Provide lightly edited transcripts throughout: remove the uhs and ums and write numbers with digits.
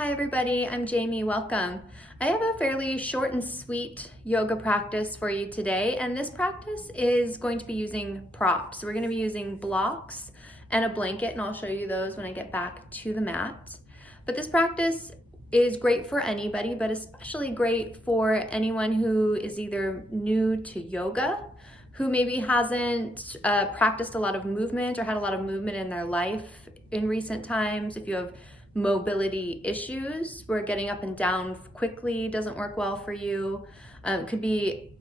Hi everybody, I'm Jamie, welcome. I have a fairly short and sweet yoga practice for you today, and this practice is going to be using props. We're going to be using blocks and a blanket, and I'll show you those when I get back to the mat. But this practice is great for anybody, but especially great for anyone who is either new to yoga, who maybe hasn't practiced a lot of movement or had a lot of movement in their life in recent times. If you have mobility issues where getting up and down quickly doesn't work well for you. It could be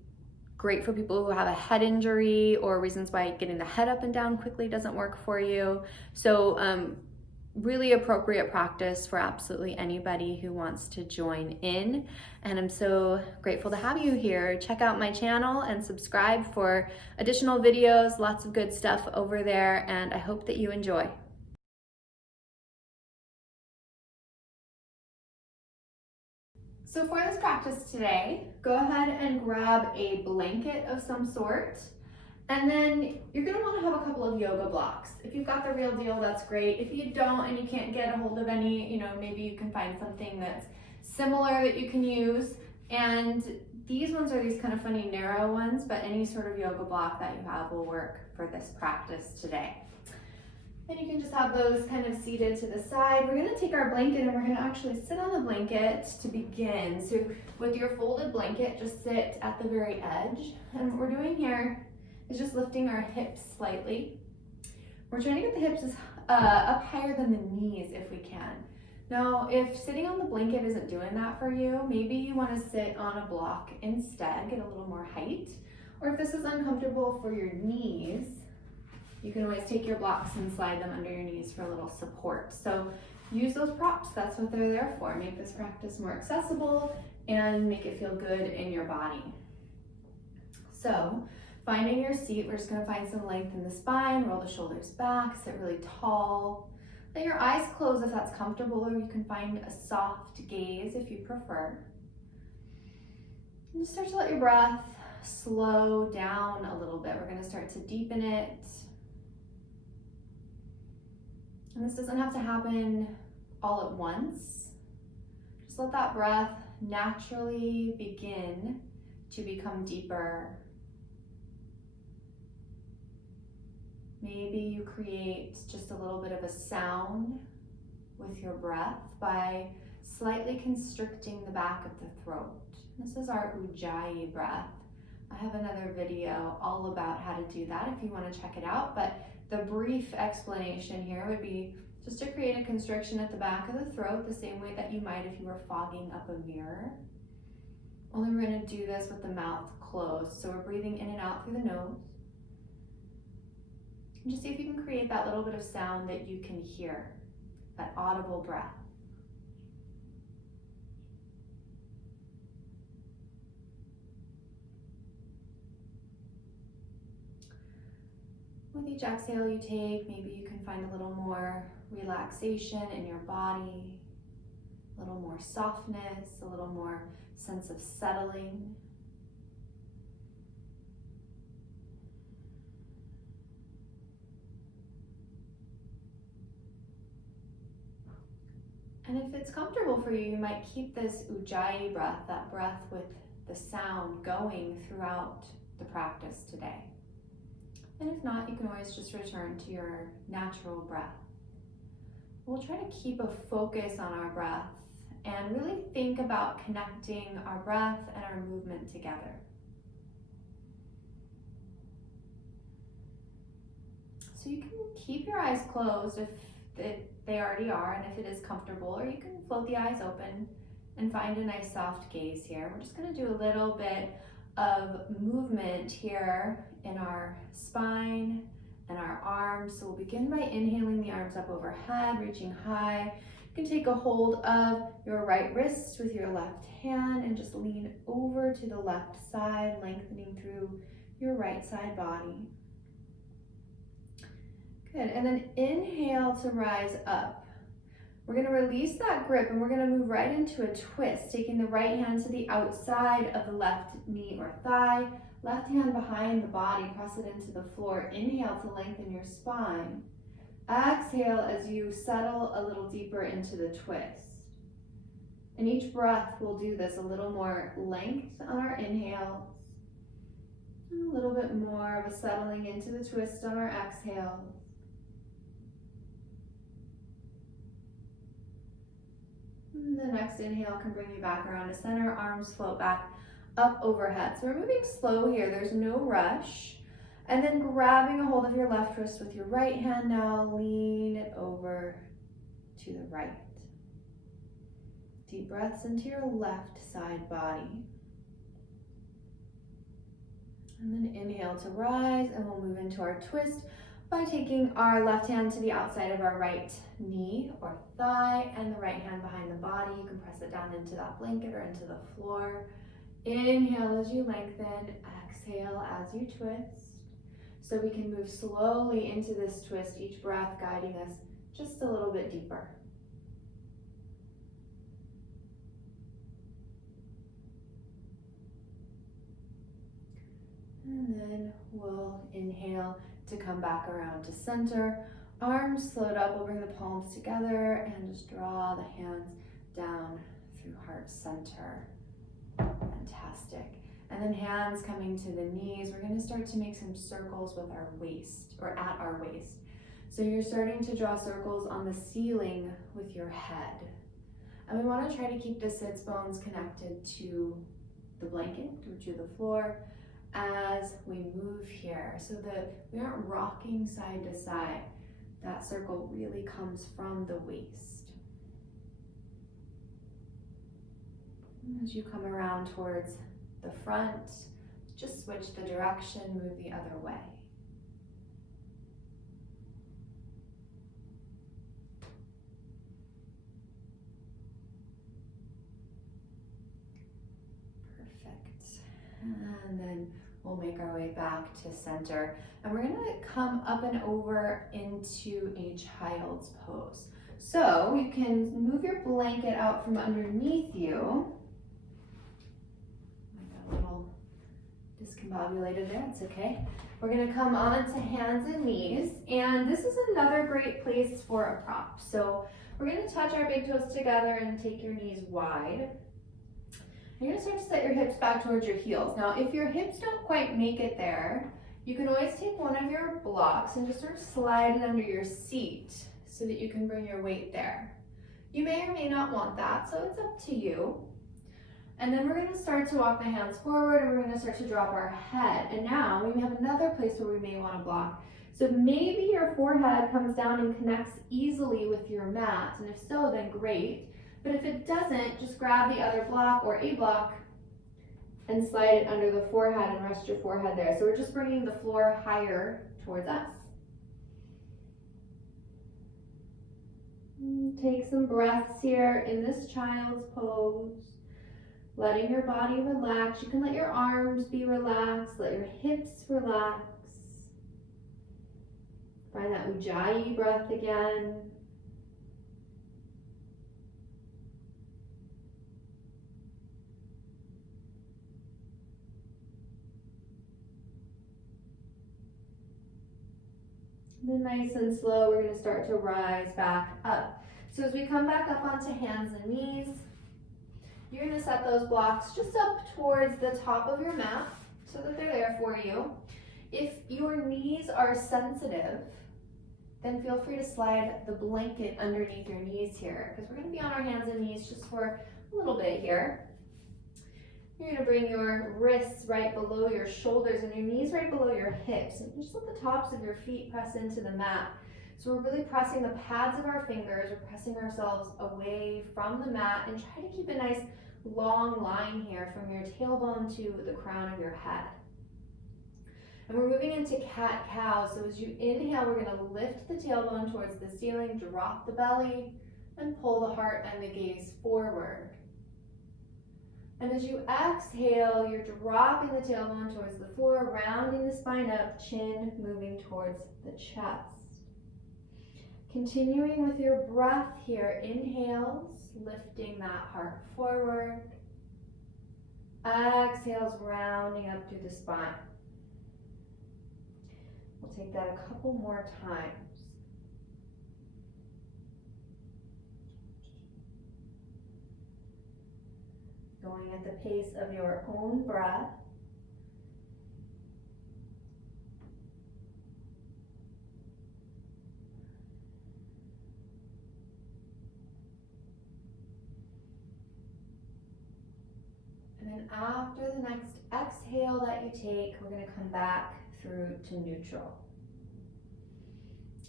great for people who have a head injury or reasons why getting the head up and down quickly doesn't work for you. So really appropriate practice for absolutely anybody who wants to join in. And I'm so grateful to have you here. Check out my channel and subscribe for additional videos, lots of good stuff over there, and I hope that you enjoy. So for this practice today, go ahead and grab a blanket of some sort, and then you're gonna wanna have a couple of yoga blocks. If you've got the real deal, that's great. If you don't and you can't get a hold of any, maybe you can find something that's similar that you can use. And these ones are these kind of funny narrow ones, but any sort of yoga block that you have will work for this practice today. And you can just have those kind of seated to the side. We're gonna take our blanket and we're gonna actually sit on the blanket to begin. So with your folded blanket, just sit at the very edge. And what we're doing here is just lifting our hips slightly. We're trying to get the hips up higher than the knees if we can. Now, if sitting on the blanket isn't doing that for you, maybe you wanna sit on a block instead, get a little more height. Or if this is uncomfortable for your knees, you can always take your blocks and slide them under your knees for a little support. So use those props, that's what they're there for. Make this practice more accessible and make it feel good in your body. So finding your seat, we're just gonna find some length in the spine, roll the shoulders back, sit really tall. Let your eyes close if that's comfortable, or you can find a soft gaze if you prefer. And just start to let your breath slow down a little bit. We're gonna start to deepen it. And this doesn't have to happen all at once. Just let that breath naturally begin to become deeper. Maybe you create just a little bit of a sound with your breath by slightly constricting the back of the throat. This is our Ujjayi breath. I have another video all about how to do that if you want to check it out, but the brief explanation here would be just to create a constriction at the back of the throat, the same way that you might if you were fogging up a mirror. Only we're going to do this with the mouth closed. So we're breathing in and out through the nose. And just see if you can create that little bit of sound that you can hear, that audible breath. With each exhale you take, maybe you can find a little more relaxation in your body, a little more softness, a little more sense of settling. And if it's comfortable for you, you might keep this Ujjayi breath, that breath with the sound, going throughout the practice today. And if not, you can always just return to your natural breath. We'll try to keep a focus on our breath and really think about connecting our breath and our movement together. So you can keep your eyes closed if they already are, and if it is comfortable, or you can float the eyes open and find a nice soft gaze here. We're just going to do a little bit of movement here in our spine and our arms. So we'll begin by inhaling the arms up overhead, reaching high. You can take a hold of your right wrist with your left hand and just lean over to the left side, lengthening through your right side body. Good, and then inhale to rise up. We're gonna release that grip and we're gonna move right into a twist, taking the right hand to the outside of the left knee or thigh, left hand behind the body, press it into the floor. Inhale to lengthen your spine. Exhale as you settle a little deeper into the twist. And each breath we'll do this a little more length on our inhales, and a little bit more of a settling into the twist on our exhales. And the next inhale can bring you back around to center, arms float back up overhead. So we're moving slow here, there's no rush. And then grabbing a hold of your left wrist with your right hand now, lean it over to the right. Deep breaths into your left side body. And then inhale to rise, and we'll move into our twist by taking our left hand to the outside of our right knee or thigh and the right hand behind the body. You can press it down into that blanket or into the floor. Inhale as you lengthen, exhale as you twist. So we can move slowly into this twist, each breath guiding us just a little bit deeper. And then we'll inhale to come back around to center. Arms float up, we'll bring the palms together and just draw the hands down through heart center. Fantastic. And then hands coming to the knees. We're gonna start to make some circles with our waist, or at our waist. So you're starting to draw circles on the ceiling with your head. And we wanna try to keep the sits bones connected to the blanket or to the floor as we move here, so that we aren't rocking side to side. That circle really comes from the waist. And as you come around towards the front, just switch the direction, move the other way. Perfect. And then we'll make our way back to center. And we're gonna come up and over into a child's pose. So you can move your blanket out from underneath you. I got a little discombobulated there, it's okay. We're gonna come onto hands and knees. And this is another great place for a prop. So we're gonna touch our big toes together and take your knees wide. You're gonna start to set your hips back towards your heels. Now, if your hips don't quite make it there, you can always take one of your blocks and just sort of slide it under your seat so that you can bring your weight there. You may or may not want that, so it's up to you. And then we're gonna start to walk the hands forward, and we're gonna start to drop our head. And now we have another place where we may wanna block. So maybe your forehead comes down and connects easily with your mat, and if so, then great. But if it doesn't, just grab the other block or a block and slide it under the forehead and rest your forehead there. So we're just bringing the floor higher towards us. Take some breaths here in this child's pose, letting your body relax. You can let your arms be relaxed, let your hips relax. Find that Ujjayi breath again. Then nice and slow, we're going to start to rise back up. So as we come back up onto hands and knees, you're going to set those blocks just up towards the top of your mat so that they're there for you. If your knees are sensitive, then feel free to slide the blanket underneath your knees here, because we're going to be on our hands and knees just for a little bit here. You're gonna bring your wrists right below your shoulders and your knees right below your hips. And just let the tops of your feet press into the mat. So we're really pressing the pads of our fingers, we're pressing ourselves away from the mat, and try to keep a nice long line here from your tailbone to the crown of your head. And we're moving into cat-cow. So as you inhale, we're gonna lift the tailbone towards the ceiling, drop the belly, and pull the heart and the gaze forward. And as you exhale, you're dropping the tailbone towards the floor, rounding the spine up, chin moving towards the chest. Continuing with your breath here, inhales, lifting that heart forward. Exhales, rounding up through the spine. We'll take that a couple more times. going at the pace of your own breath. And then after the next exhale that you take, we're going to come back through to neutral.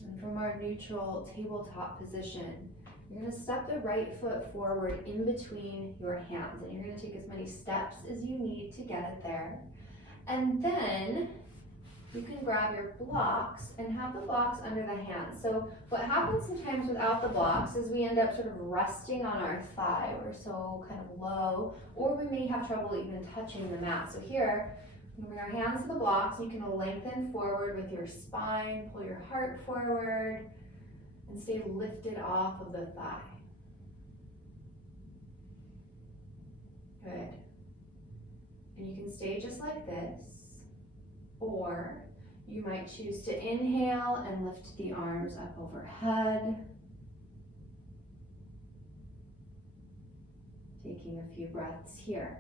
And from our neutral tabletop position, you're going to step the right foot forward in between your hands, and you're going to take as many steps as you need to get it there. And then you can grab your blocks and have the blocks under the hands. So what happens sometimes without the blocks is we end up sort of resting on our thigh. We're so kind of low, or we may have trouble even touching the mat. So here, you bring our hands to the blocks. You can lengthen forward with your spine, pull your heart forward, and stay lifted off of the thigh. Good. And you can stay just like this, or you might choose to inhale and lift the arms up overhead. Taking a few breaths here.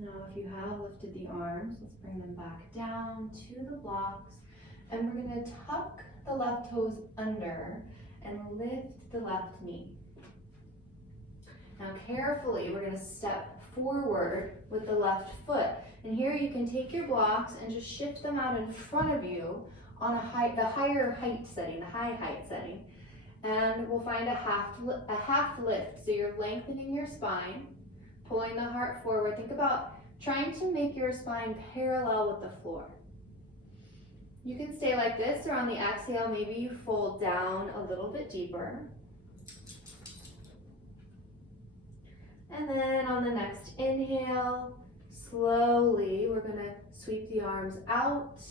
Now, if you have lifted the arms, let's bring them back down to the blocks. And we're going to tuck the left toes under and lift the left knee. Now, carefully, we're going to step forward with the left foot. And here you can take your blocks and just shift them out in front of you on the high height setting. And we'll find a half lift. So you're lengthening your spine, pulling the heart forward. Think about trying to make your spine parallel with the floor. You can stay like this, or on the exhale, maybe you fold down a little bit deeper. And then on the next inhale, slowly, we're going to sweep the arms out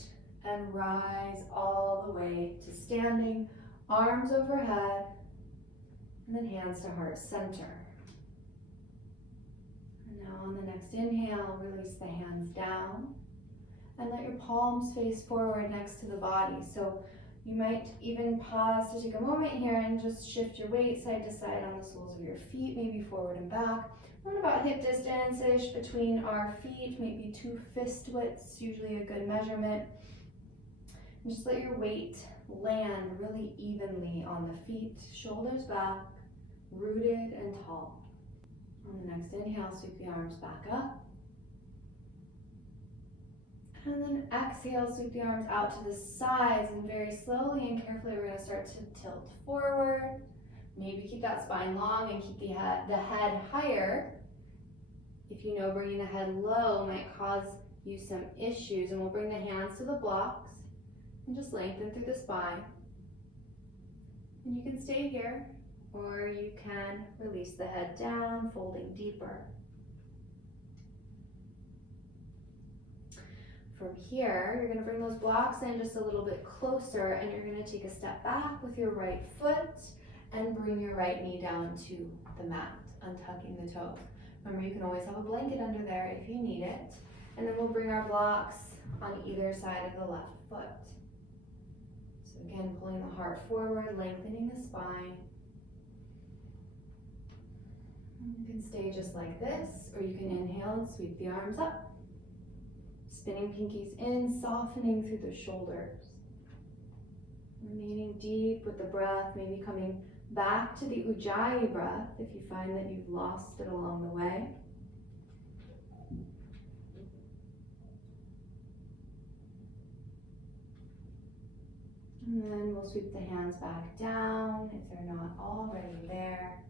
and rise all the way to standing, arms overhead, and then hands to heart center. And now on the next inhale, release the hands down and let your palms face forward next to the body. So you might even pause to take a moment here and just shift your weight side to side on the soles of your feet, maybe forward and back. Around about hip distance-ish between our feet, maybe 2 fist widths, usually a good measurement. And just let your weight land really evenly on the feet, shoulders back, rooted and tall. On the next inhale, sweep the arms back up. And then exhale, sweep the arms out to the sides, and very slowly and carefully we're going to start to tilt forward. Maybe keep that spine long and keep the head higher. If you know bringing the head low might cause you some issues, and we'll bring the hands to the blocks and just lengthen through the spine. And you can stay here, or you can release the head down, folding deeper. From here, you're going to bring those blocks in just a little bit closer, and you're going to take a step back with your right foot and bring your right knee down to the mat, untucking the toes. Remember, you can always have a blanket under there if you need it. And then we'll bring our blocks on either side of the left foot. So again, pulling the heart forward, lengthening the spine. You can stay just like this, or you can inhale and sweep the arms up. Spinning pinkies in, softening through the shoulders. Remaining deep with the breath, maybe coming back to the Ujjayi breath if you find that you've lost it along the way. And then we'll sweep the hands back down if they're not already there.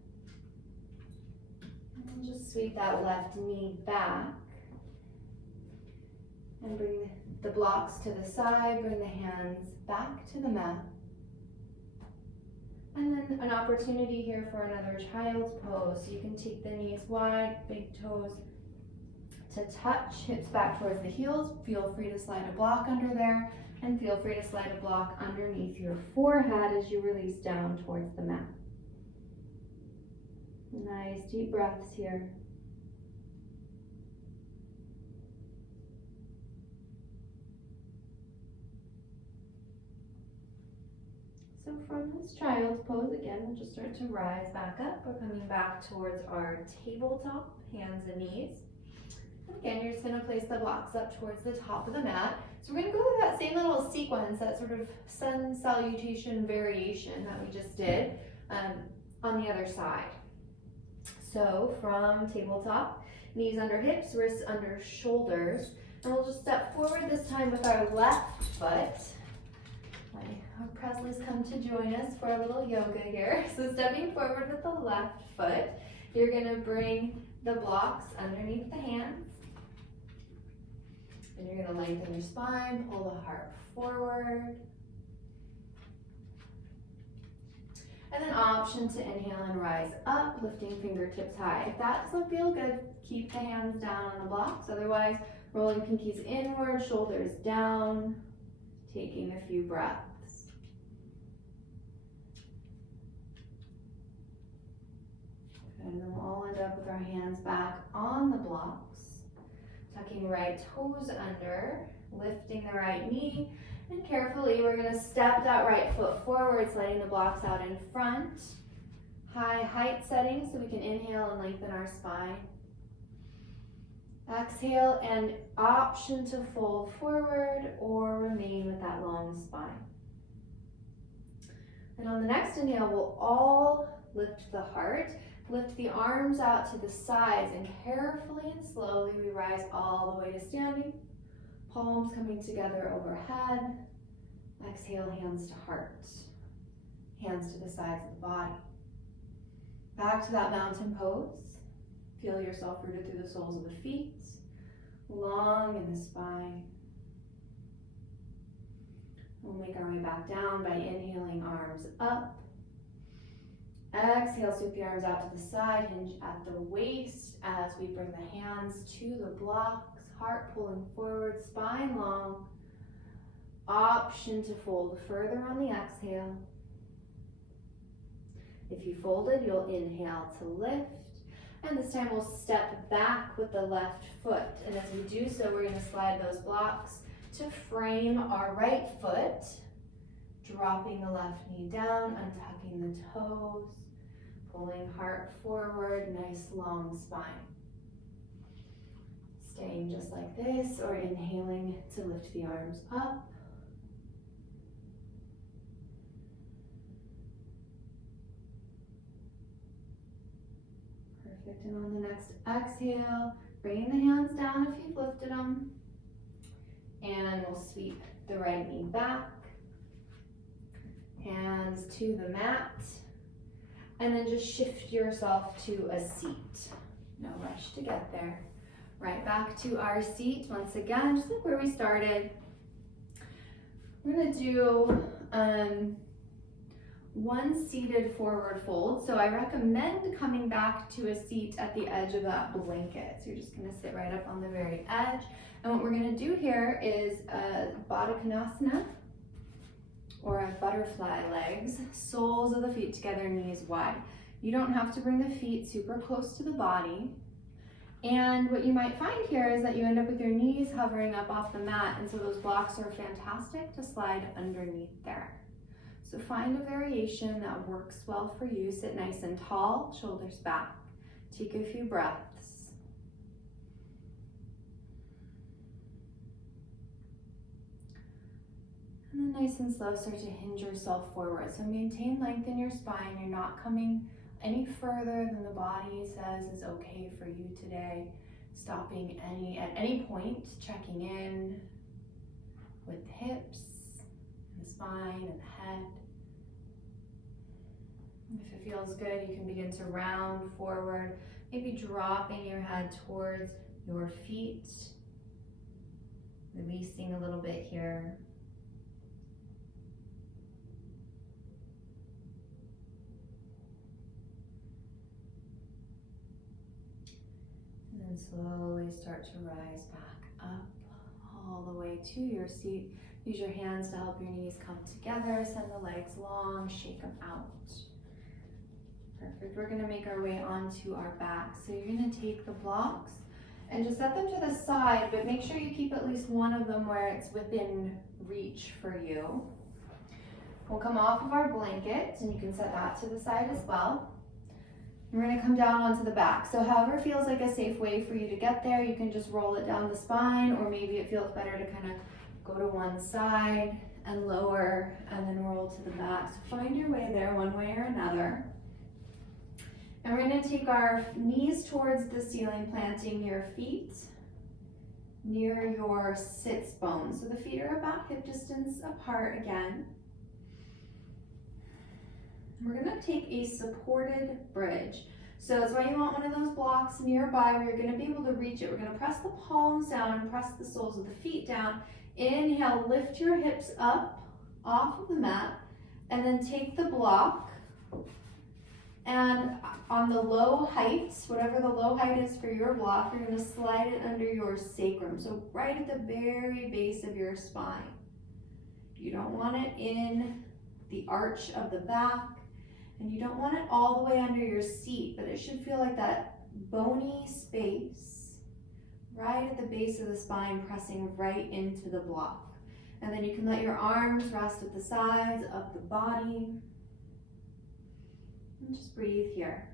And just sweep that left knee back. And bring the blocks to the side, bring the hands back to the mat. And then an opportunity here for another child's pose. So you can take the knees wide, big toes to touch, hips back towards the heels. Feel free to slide a block under there, and feel free to slide a block underneath your forehead as you release down towards the mat. Nice deep breaths here. So from this child's pose, again, we'll just start to rise back up. We're coming back towards our tabletop, hands and knees. And again, you're just gonna place the blocks up towards the top of the mat. So we're gonna go through that same little sequence, that sort of sun salutation variation that we just did on the other side. So from tabletop, knees under hips, wrists under shoulders, and we'll just step forward this time with our left foot. Our Presley's come to join us for a little yoga here. So stepping forward with the left foot, you're gonna bring the blocks underneath the hands. And you're gonna lengthen your spine, pull the heart forward. And then option to inhale and rise up, lifting fingertips high. If that doesn't feel good, keep the hands down on the blocks. Otherwise, rolling pinkies inward, shoulders down, taking a few breaths. And then we'll all end up with our hands back on the blocks, tucking right toes under, lifting the right knee, and carefully we're gonna step that right foot forward, sliding the blocks out in front. High height setting so we can inhale and lengthen our spine. Exhale and option to fold forward or remain with that long spine. And on the next inhale, we'll all lift the heart. Lift the arms out to the sides and carefully and slowly we rise all the way to standing. Palms coming together overhead. Exhale, hands to heart. Hands to the sides of the body. Back to that mountain pose. Feel yourself rooted through the soles of the feet. Long in the spine. We'll make our way back down by inhaling, arms up. Exhale, sweep the arms out to the side, hinge at the waist as we bring the hands to the blocks, heart pulling forward, spine long. Option to fold further on the exhale. If you folded, you'll inhale to lift. And this time we'll step back with the left foot. And as we do so, we're gonna slide those blocks to frame our right foot, dropping the left knee down, untucking the toes, pulling heart forward, nice long spine. Staying just like this, or inhaling to lift the arms up. Perfect, and on the next exhale, bringing the hands down if you've lifted them. And we'll sweep the right knee back. Hands to the mat. And then just shift yourself to a seat. No rush to get there. Right back to our seat once again, just like where we started. We're gonna do one seated forward fold. So I recommend coming back to a seat at the edge of that blanket. So you're just gonna sit right up on the very edge. And what we're gonna do here is a Baddha Konasana, or a butterfly legs, soles of the feet together, knees wide. You don't have to bring the feet super close to the body. And what you might find here is that you end up with your knees hovering up off the mat, and so those blocks are fantastic to slide underneath there. So find a variation that works well for you. Sit nice and tall, shoulders back. Take a few breaths. And then nice and slow, start to hinge yourself forward. So maintain length in your spine. You're not coming any further than the body says is okay for you today. Stopping at any point, checking in with the hips, and the spine, and the head. If it feels good, you can begin to round forward, maybe dropping your head towards your feet, releasing a little bit here. And slowly start to rise back up all the way to your seat. Use your hands to help your knees come together. Send the legs long, shake them out. Perfect. We're going to make our way onto our back. So you're going to take the blocks and just set them to the side, but make sure you keep at least one of them where it's within reach for you. We'll come off of our blanket, and you can set that to the side as well. We're gonna come down onto the back. So however feels like a safe way for you to get there, you can just roll it down the spine, or maybe it feels better to kind of go to one side and lower, and then roll to the back. So find your way there one way or another. And we're gonna take our knees towards the ceiling, planting your feet near your sits bones. So the feet are about hip distance apart again. We're gonna take a supported bridge. So that's why you want one of those blocks nearby where you're gonna be able to reach it. We're gonna press the palms down and press the soles of the feet down. Inhale, lift your hips up off of the mat, and then take the block, and on the low height, whatever the low height is for your block, you're gonna slide it under your sacrum. So right at the very base of your spine. You don't want it in the arch of the back, and you don't want it all the way under your seat, but it should feel like that bony space right at the base of the spine, pressing right into the block. And then you can let your arms rest at the sides of the body. And just breathe here.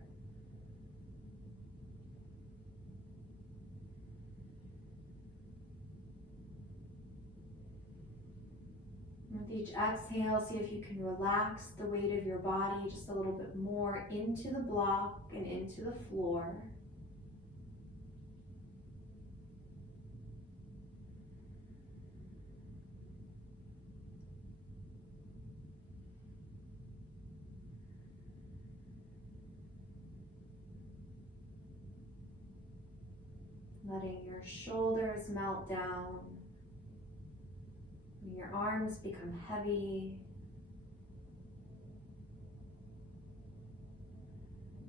With each exhale, see if you can relax the weight of your body just a little bit more into the block and into the floor. Letting your shoulders melt down. Your arms become heavy.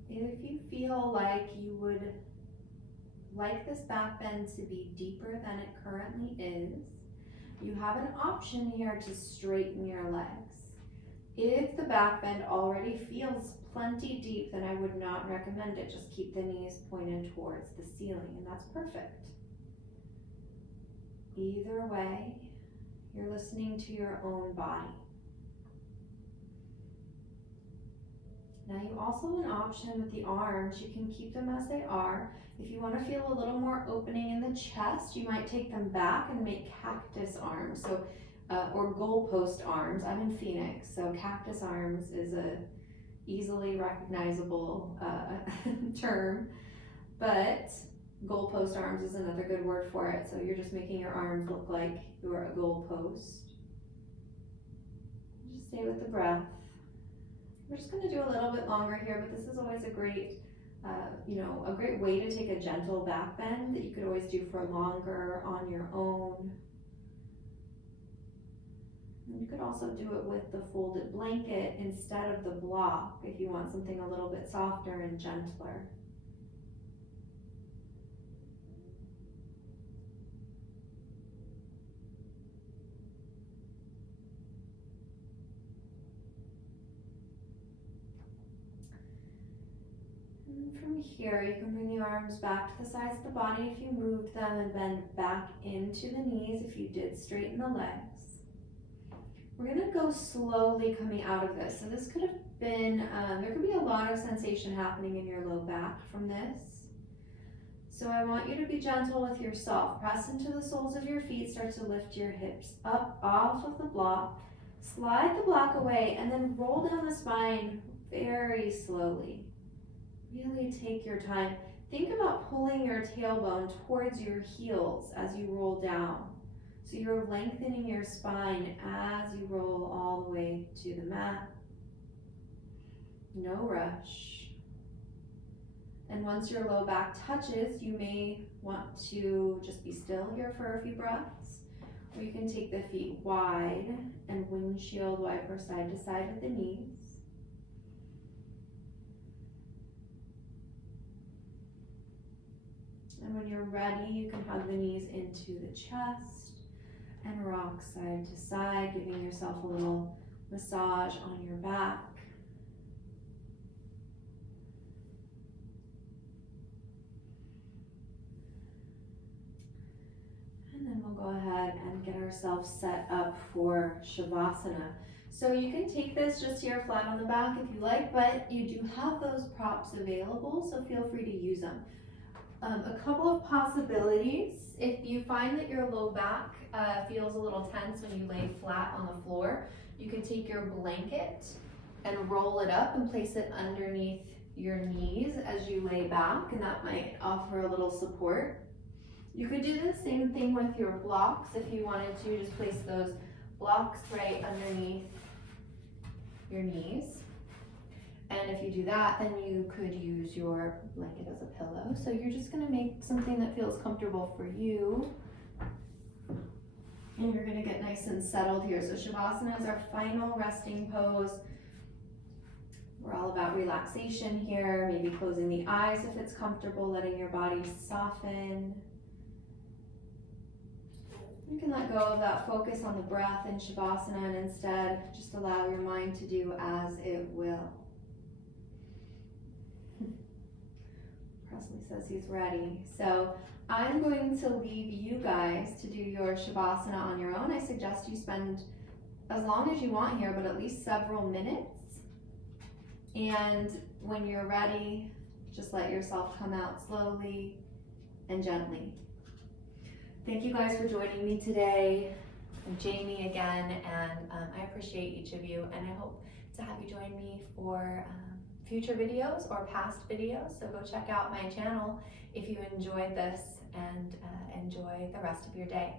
If you feel like you would like this back bend to be deeper than it currently is, you have an option here to straighten your legs. If the back bend already feels plenty deep, then I would not recommend it. Just keep the knees pointed towards the ceiling, and that's perfect. Either way, you're listening to your own body. Now you also have an option with the arms. You can keep them as they are. If you want to feel a little more opening in the chest, you might take them back and make cactus arms, or goalpost arms. I'm in Phoenix, so cactus arms is a easily recognizable term, but goalpost arms is another good word for it. So you're just making your arms look like you're a goalpost. Just stay with the breath. We're just going to do a little bit longer here, but this is always a great, a great way to take a gentle back bend that you could always do for longer on your own. And you could also do it with the folded blanket instead of the block if you want something a little bit softer and gentler. And from here, you can bring the arms back to the sides of the body if you moved them, and bend back into the knees if you did straighten the legs. We're gonna go slowly coming out of this. So this could have been, there could be a lot of sensation happening in your low back from this. So I want you to be gentle with yourself. Press into the soles of your feet, start to lift your hips up off of the block, slide the block away, and then roll down the spine very slowly. Really take your time. Think about pulling your tailbone towards your heels as you roll down. So you're lengthening your spine as you roll all the way to the mat. No rush. And once your low back touches, you may want to just be still here for a few breaths. Or you can take the feet wide and windshield wiper side to side with the knees. And when you're ready, you can hug the knees into the chest and rock side to side, giving yourself a little massage on your back. And then we'll go ahead and get ourselves set up for Shavasana. So you can take this just here flat on the back if you like, but you do have those props available, so feel free to use them. A couple of possibilities: if you find that your low back feels a little tense when you lay flat on the floor, you can take your blanket and roll it up and place it underneath your knees as you lay back, and that might offer a little support. You could do the same thing with your blocks if you wanted to, just place those blocks right underneath your knees. And if you do that, then you could use your blanket as a pillow. So you're just gonna make something that feels comfortable for you. And you're gonna get nice and settled here. So Shavasana is our final resting pose. We're all about relaxation here, maybe closing the eyes if it's comfortable, letting your body soften. You can let go of that focus on the breath in Shavasana and instead just allow your mind to do as it will. Presley says he's ready. So I'm going to leave you guys to do your Shavasana on your own. I suggest you spend as long as you want here, but at least several minutes. And when you're ready, just let yourself come out slowly and gently. Thank you guys for joining me today. I'm Jamie again, and I appreciate each of you, and I hope to have you join me for future videos or past videos. So go check out my channel if you enjoyed this, and enjoy the rest of your day.